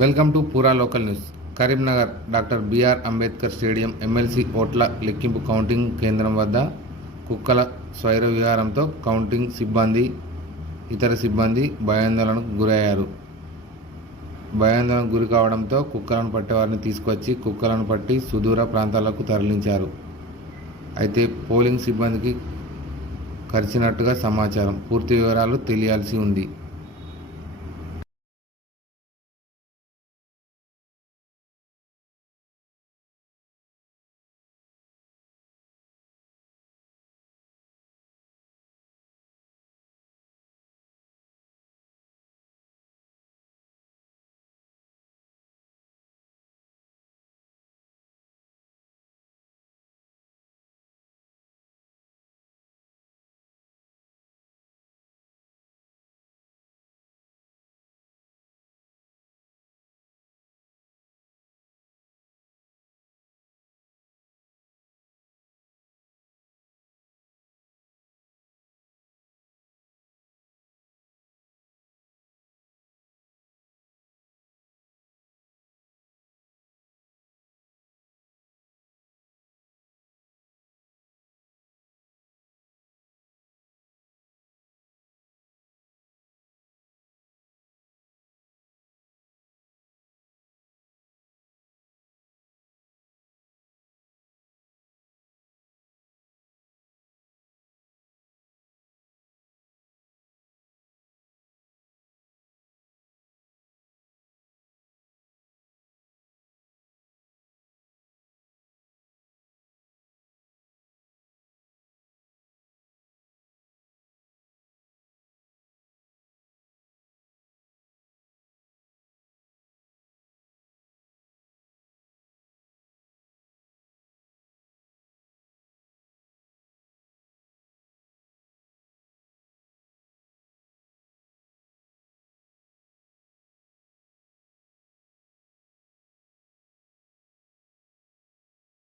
Welcome to పూరా local news. Karimnagar doctor BR Ambedkar stadium MLC ఓట్ల లెక్కింపు counting కేంద్రం వద్ద కుక్కల స్వైర విహారంతో కౌంటింగ్ సిబ్బంది ఇతర సిబ్బంది భయాందోళనకు గురయ్యారు. భయాందోళనకు గురి కావడంతో కుక్కలను పట్టేవారిని తీసుకొచ్చి కుక్కలను పట్టి సుదూర ప్రాంతాలకు తరలించారు. అయితే పోలింగ్ సిబ్బందికి కరిచినట్టుగా సమాచారం. పూర్తి వివరాలు తెలియాల్సి ఉంది.